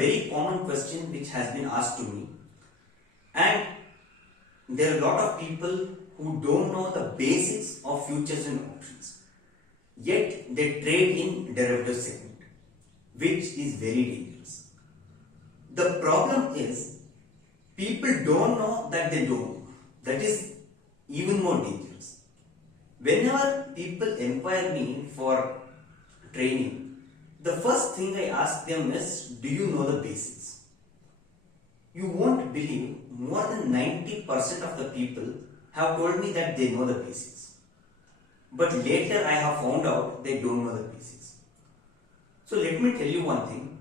very common question which has been asked to me, and there are a lot of people who don't know the basics of futures and options, yet they trade in derivative segment, which is very dangerous. The problem is people don't know that they don't know. That is even more dangerous. Whenever people inquire me for training, the first thing I ask them is, do you know the basics? You won't believe more than 90% of the people have told me that they know the basics. But later I have found out they don't know the basics. So let me tell you one thing.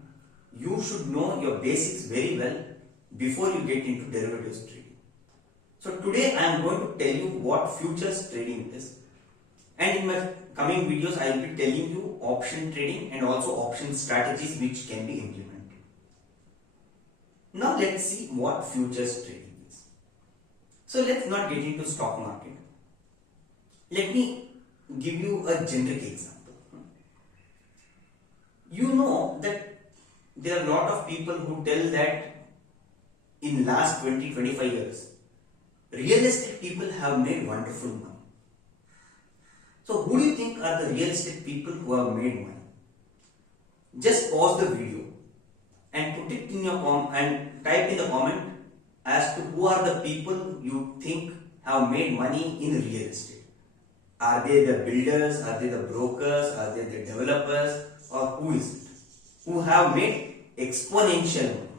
You should know your basics very well before you get into derivatives trading. So today I am going to tell you what futures trading is. And in my coming videos, I will be telling you option trading and also option strategies which can be implemented. Now let's see what futures trading is. So let's not get into stock market. Let me give you a generic example. You know that there are a lot of people who tell that in last 20-25 years, real estate people have made wonderful money. So who do you think are the real estate people who have made money? Just pause the video and put it in your and type in the comment as to who are the people you think have made money in real estate. Are they the builders? Are they the brokers? Are they the developers? Or who is it? Who have made exponential money?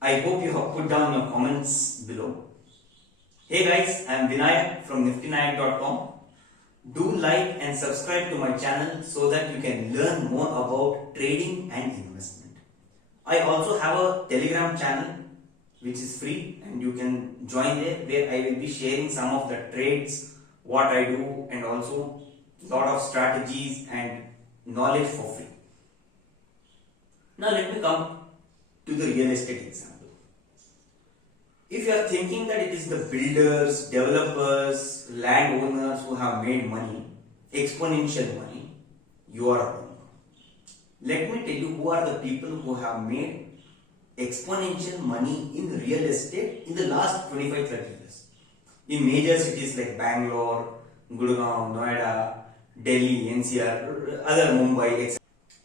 I hope you have put down your comments below. Hey guys, I am Vinayak from NiftyNayak.com. Do like and subscribe to my channel so that you can learn more about trading and investment. I also have a Telegram channel which is free and you can join there, where I will be sharing some of the trades, what I do, and also lot of strategies and knowledge for free. Now let me come to the real estate example. If you are thinking that it is the builders, developers, landowners who have made money, exponential money, you are wrong. Let me tell you who are the people who have made exponential money in real estate in the last 25-30 years. In major cities like Bangalore, Gurgaon, Noida, Delhi, NCR, other Mumbai, etc.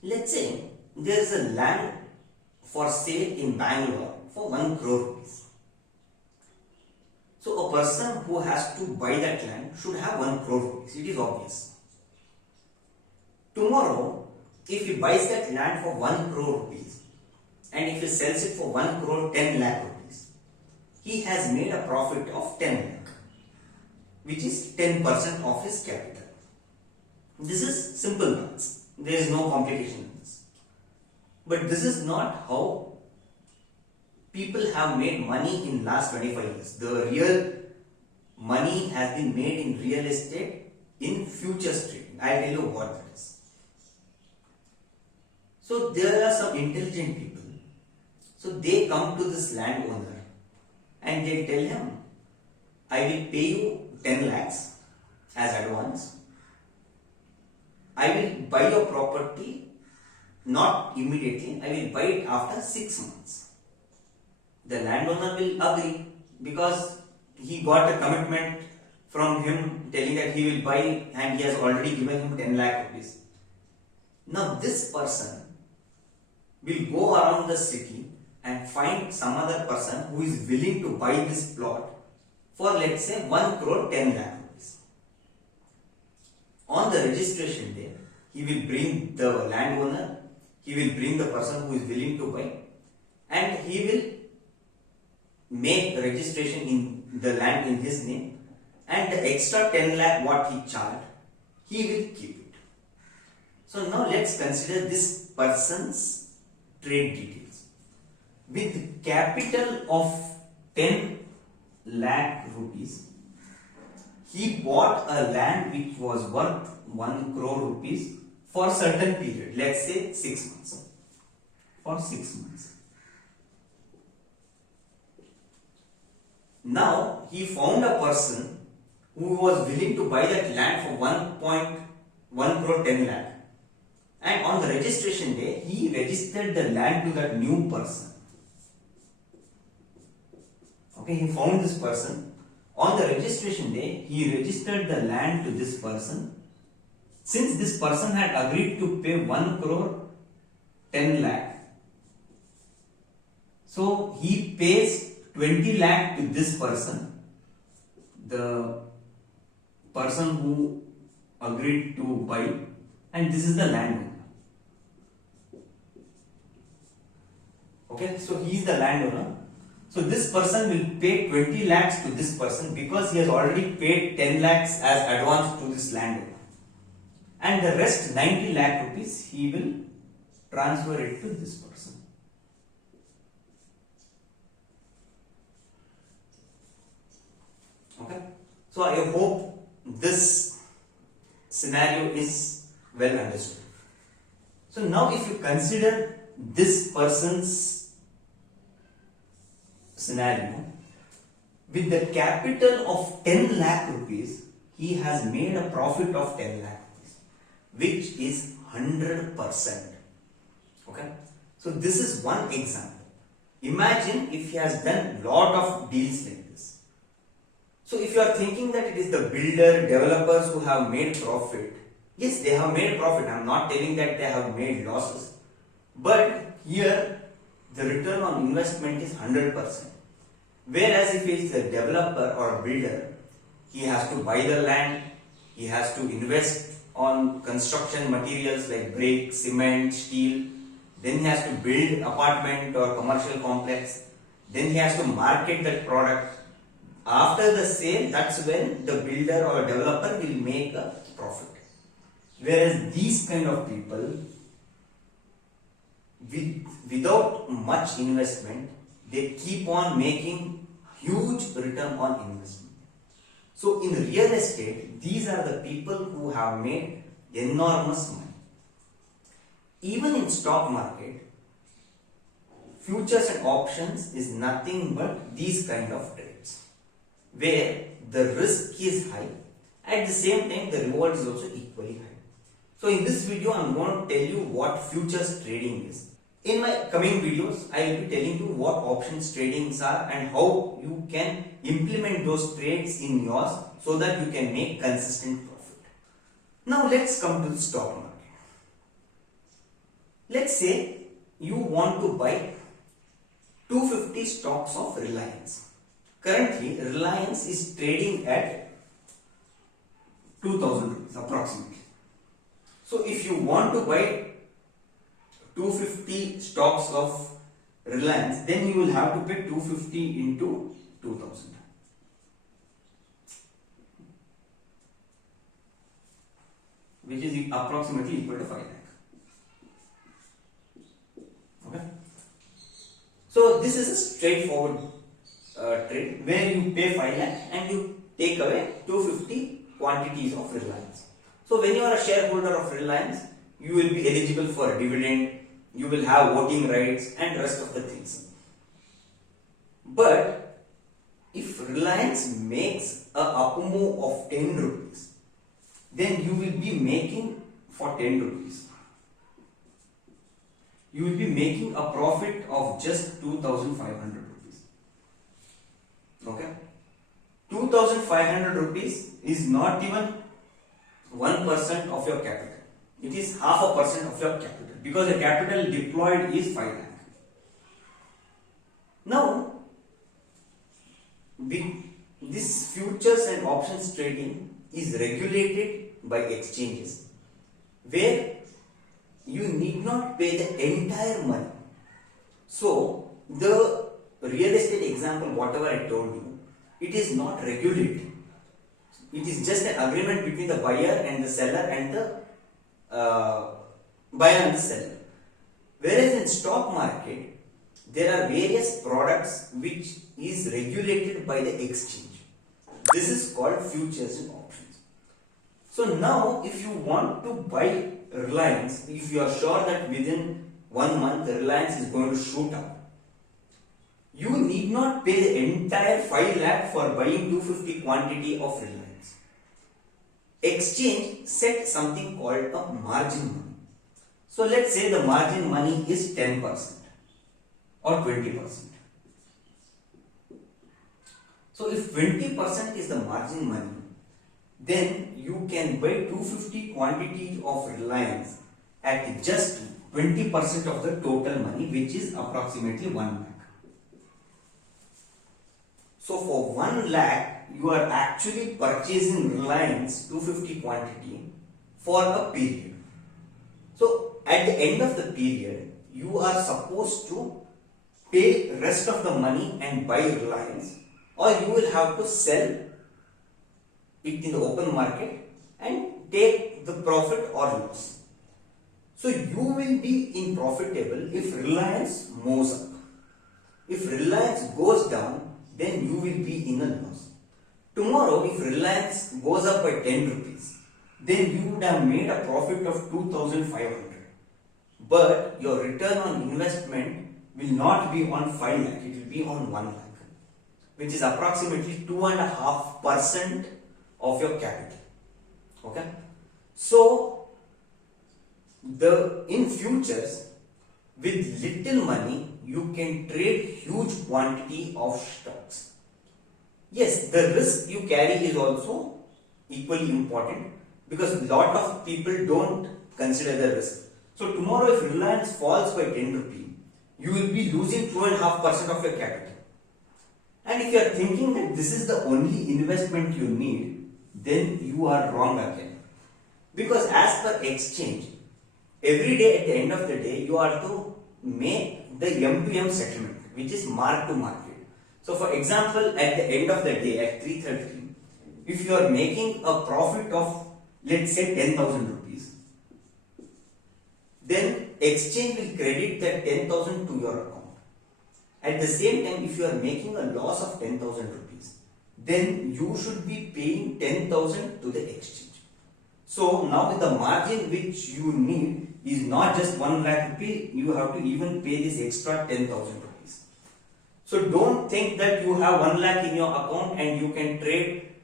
Let's say there is a land for sale in Bangalore for 1 crore rupees. So a person who has to buy that land should have 1 crore rupees. It is obvious. Tomorrow, if he buys that land for 1 crore rupees and if he sells it for 1 crore 10 lakh rupees, he has made a profit of 10 lakh, which is 10% of his capital. This is simple maths. There is no complication in this. But this is not how people have made money in last 25 years. The real money has been made in real estate in futures trading. I will tell you what that is. So there are some intelligent people. So they come to this landowner and they tell him, I will pay you 10 lakhs as advance. I will buy your property not immediately. I will buy it after 6 months. The landowner will agree because he got a commitment from him telling that he will buy and he has already given him 10 lakh rupees. Now this person will go around the city and find some other person who is willing to buy this plot for, let's say, 1 crore 10 lakh rupees. On the registration day, he will bring the landowner, he will bring the person who is willing to buy, and he will make registration in the land in his name, and the extra 10 lakh what he charged, he will keep it. So now let's consider this person's trade details. With capital of 10 lakh rupees, he bought a land which was worth 1 crore rupees for a certain period, let's say 6 months. For 6 months. Now he found a person who was willing to buy that land for 1 crore 10 lakh. And on the registration day, he registered the land to that new person. Okay, he found this person. On the registration day, he registered the land to this person. Since this person had agreed to pay 1 crore 10 lakh, so he pays 20 lakh to this person, the person who agreed to buy, and this is the landowner. Okay, so he is the landowner. So this person will pay 20 lakhs to this person because he has already paid 10 lakhs as advance to this landowner. And the rest 90 lakh rupees he will transfer it to this person. Okay, so I hope this scenario is well understood. So now if you consider this person's scenario, with the capital of 10 lakh rupees, he has made a profit of 10 lakh rupees, which is 100%. Okay, so this is one example. Imagine if he has done lot of deals like this. So if you are thinking that it is the builder, developers who have made profit, yes, they have made profit. I am not telling that they have made losses. But here the return on investment is 100%. Whereas if he is a developer or a builder, he has to buy the land, he has to invest on construction materials like brick, cement, steel, then he has to build apartment or commercial complex, then he has to market that product. After the sale, that's when the builder or developer will make a profit. Whereas these kind of people, without much investment, they keep on making huge return on investment. So in real estate, these are the people who have made enormous money. Even in stock market, futures and options is nothing but these kind of trades, where the risk is high, at the same time the reward is also equally high. So in this video, I am going to tell you what futures trading is. In my coming videos, I will be telling you what options tradings are and how you can implement those trades in yours so that you can make consistent profit. Now let's come to the stock market. Let's say you want to buy 250 stocks of Reliance. Currently, Reliance is trading at 2000 rupees approximately. So if you want to buy 250 stocks of Reliance, then you will have to pay 250 into 2000. Which is approximately equal to 5 lakh. Okay. So this is a straightforward trade where you pay 5 lakh and you take away 250 quantities of Reliance. So when you are a shareholder of Reliance, you will be eligible for dividend, you will have voting rights and rest of the things. But if Reliance makes a upmo of 10 rupees, then you will be making for 10 rupees. You will be making a profit of just 2,500 rupees. Okay? 2,500 rupees is not even 1% of your capital. It is 0.5% of your capital because the capital deployed is 5 lakh. Now, this futures and options trading is regulated by exchanges where you need not pay the entire money. So, the real estate example, whatever I told you, it is not regulated. It is just an agreement between the buyer and the seller and the buyer and the seller. Whereas in stock market, there are various products which is regulated by the exchange. This is called futures and options. So now if you want to buy Reliance, if you are sure that within 1 month the Reliance is going to shoot up, you need not pay the entire 5 lakh for buying 250 quantity of Reliance. Exchange set something called a margin money. So let's say the margin money is 10% or 20%. So if 20% is the margin money, then you can buy 250 quantity of Reliance at just 20% of the total money, which is approximately 1 lakh. So for 1 lakh, you are actually purchasing Reliance 250 quantity for a period. So at the end of the period, you are supposed to pay rest of the money and buy Reliance, or you will have to sell it in the open market and take the profit or loss. So you will be in profitable if Reliance moves up. If Reliance goes down, then you will be in a loss. Tomorrow, if Reliance goes up by 10 rupees, then you would have made a profit of 2,500. But your return on investment will not be on 5 lakh, it will be on 1 lakh, which is approximately 2.5% of your capital. Okay? So, in futures, with little money, you can trade huge quantity of stocks. Yes, the risk you carry is also equally important, because a lot of people don't consider the risk. So tomorrow if Reliance falls by 10 rupees, you will be losing 2.5% of your capital. And if you are thinking that this is the only investment you need, then you are wrong again. Because as per exchange, every day at the end of the day, you are to make the M2M settlement, which is mark to market. So for example, at the end of the day at 3:30, if you are making a profit of, let's say, 10,000 rupees, then exchange will credit that 10,000 to your account. At the same time, if you are making a loss of 10,000 rupees, then you should be paying 10,000 to the exchange. So now with the margin which you need is not just 1 lakh rupee, you have to even pay this extra 10,000 rupees. So don't think that you have 1 lakh in your account and you can trade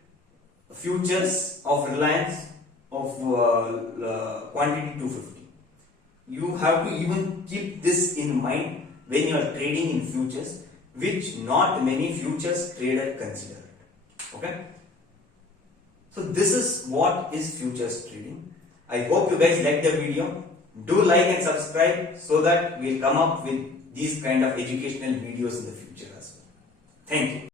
futures of Reliance of quantity 250. You have to even keep this in mind when you are trading in futures, which not many futures trader consider. Okay? So this is what is futures trading. I hope you guys like the video. Do like and subscribe so that we'll come up with these kind of educational videos in the future as well. Thank you.